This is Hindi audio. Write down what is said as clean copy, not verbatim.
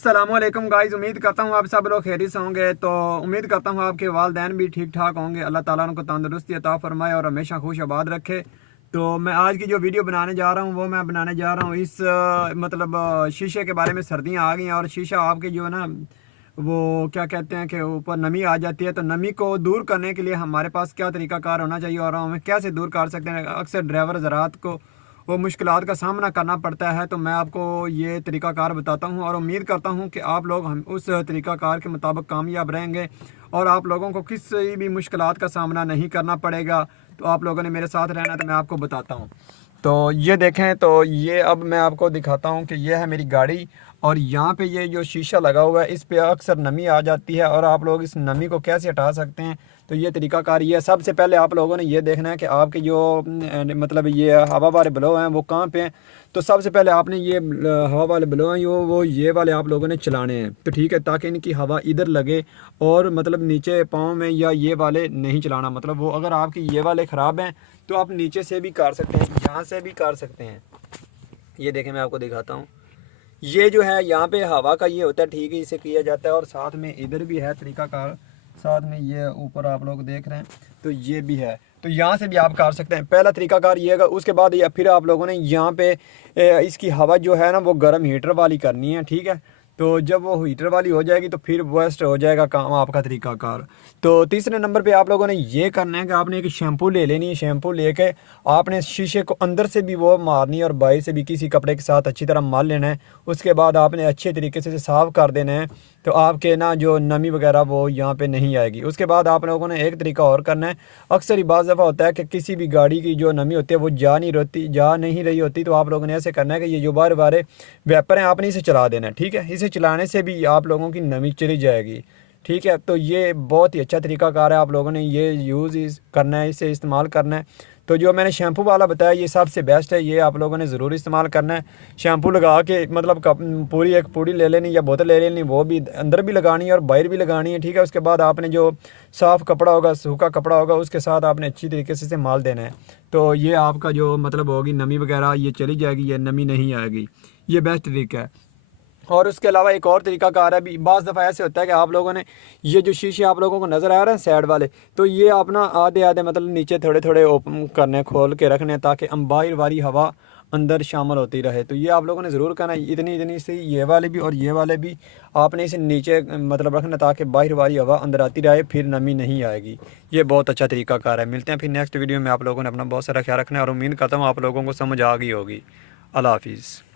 अस्सलामुअलैकुम गाइस, उम्मीद करता हूँ आप सब लोग खैरियत से होंगे। तो उम्मीद करता हूँ आपके वालिदैन भी ठीक ठाक होंगे। अल्लाह ताला उनको तंदुरुस्ती अता फरमाए और हमेशा खुश आबाद रखे। तो मैं आज की जो वीडियो बनाने जा रहा हूँ वो मैं बनाने जा रहा हूँ इस शीशे के बारे में। सर्दियाँ आ गई हैं और शीशा आपके जो है ना वो क्या कहते हैं कि ऊपर नमी आ जाती है। तो नमी को दूर करने के लिए हमारे पास क्या तरीकाकार होना चाहिए और हमें कैसे दूर कर सकते हैं। अक्सर ड्राइवर ज़रात को वो मुश्किलात का सामना करना पड़ता है। तो मैं आपको ये तरीकाकार बताता हूँ और उम्मीद करता हूँ कि आप लोग हम उस तरीकाकार के मुताबिक कामयाब रहेंगे और आप लोगों को किसी भी मुश्किलात का सामना नहीं करना पड़ेगा। तो आप लोगों ने मेरे साथ रहना, तो मैं आपको बताता हूँ। तो ये देखें, तो ये अब मैं आपको दिखाता हूँ कि ये है मेरी गाड़ी और यहाँ पे ये जो शीशा लगा हुआ है इस पे अक्सर नमी आ जाती है और आप लोग इस नमी को कैसे हटा सकते हैं। तो ये तरीकाकार ये है। सबसे पहले आप लोगों ने ये देखना है कि आपके जो ये हवा वाले ब्लो हैं वो कहाँ पे हैं। तो सबसे पहले आपने ये हवा वाले ब्लो हैं वो ये वाले आप लोगों ने चलाने हैं। तो ठीक है, ताकि इनकी हवा इधर लगे और मतलब नीचे पाँव में, या ये वाले नहीं चलाना। मतलब वो अगर आपकी ये वाले ख़राब हैं तो आप नीचे से भी कर सकते हैं, यहाँ से भी कर सकते हैं। ये देखें, मैं आपको दिखाता हूँ। ये जो है यहाँ पे हवा का ये होता है, ठीक है, इसे किया जाता है। और साथ में इधर भी है तरीकाकार, साथ में ये ऊपर आप लोग देख रहे हैं तो ये भी है। तो यहाँ से भी आप कर सकते हैं। पहला तरीकाकार ये है। उसके बाद ये फिर आप लोगों ने यहाँ पे इसकी हवा जो है ना वो गर्म हीटर वाली करनी है, ठीक है। तो जब वो हीटर वाली हो जाएगी तो फिर बेस्ट हो जाएगा काम आपका तरीकाकार। तो तीसरे नंबर पे आप लोगों ने ये करना है कि आपने एक शैम्पू ले लेनी है। शैम्पू लेके आपने शीशे को अंदर से भी वो मारनी है और बाहर से भी किसी कपड़े के साथ अच्छी तरह मल लेना है। उसके बाद आपने अच्छे तरीके से साफ़ कर देना है। तो आपके ना जो नमी वगैरह वो यहाँ पे नहीं आएगी। उसके बाद आप लोगों ने एक तरीका और करना है। अक्सर ही बाज़ दफ़ा होता है कि किसी भी गाड़ी की जो नमी होती है वो जा नहीं रही होती। तो आप लोगों ने ऐसे करना है कि ये जो बार बार वेपर हैं आपने इसे चला देना है, ठीक है। इसे चलाने से भी आप लोगों की नमी चली जाएगी, ठीक है। तो ये बहुत ही अच्छा तरीकाकार है, आप लोगों ने ये करना है, इसे इस्तेमाल करना है। तो जो मैंने शैम्पू वाला बताया ये सबसे बेस्ट है, ये आप लोगों ने ज़रूर इस्तेमाल करना है। शैम्पू लगा के मतलब पूरी एक पूरी ले लेनी या बोतल ले लेनी, वो भी अंदर भी लगानी है और बाहर भी लगानी है, ठीक है। उसके बाद आपने जो साफ़ कपड़ा होगा, सूखा कपड़ा होगा, उसके साथ आपने अच्छी तरीके से इसे माल देना है। तो ये आपका जो मतलब होगी नमी वगैरह ये चली जाएगी, ये नमी नहीं आएगी। ये बेस्ट तरीका है। और उसके अलावा एक और तरीकाकार है। भी बाज़ दफ़ा ऐसे होता है कि आप लोगों ने ये जो शीशे आप लोगों को नज़र आ रहे हैं साइड वाले, तो ये आप ना आधे आधे मतलब नीचे थोड़े थोड़े ओपन करने, खोल के रखने, ताकि बाहर वाली हवा अंदर शामिल होती रहे। तो ये आप लोगों ने ज़रूर करना है। इतनी इतनी सी ये वाले भी और ये वाले भी आपने इसे नीचे मतलब रखना, ताकि बाहर वाली हवा अंदर आती रहे, फिर नमी नहीं आएगी। ये बहुत अच्छा तरीकाकार है। मिलते हैं फिर नेक्स्ट वीडियो में। आप लोगों ने अपना बहुत सारा ख्याल रखना है और उम्मीद करता हूँ आप लोगों को समझ आ गई होगी। अल्लाह हाफिज़।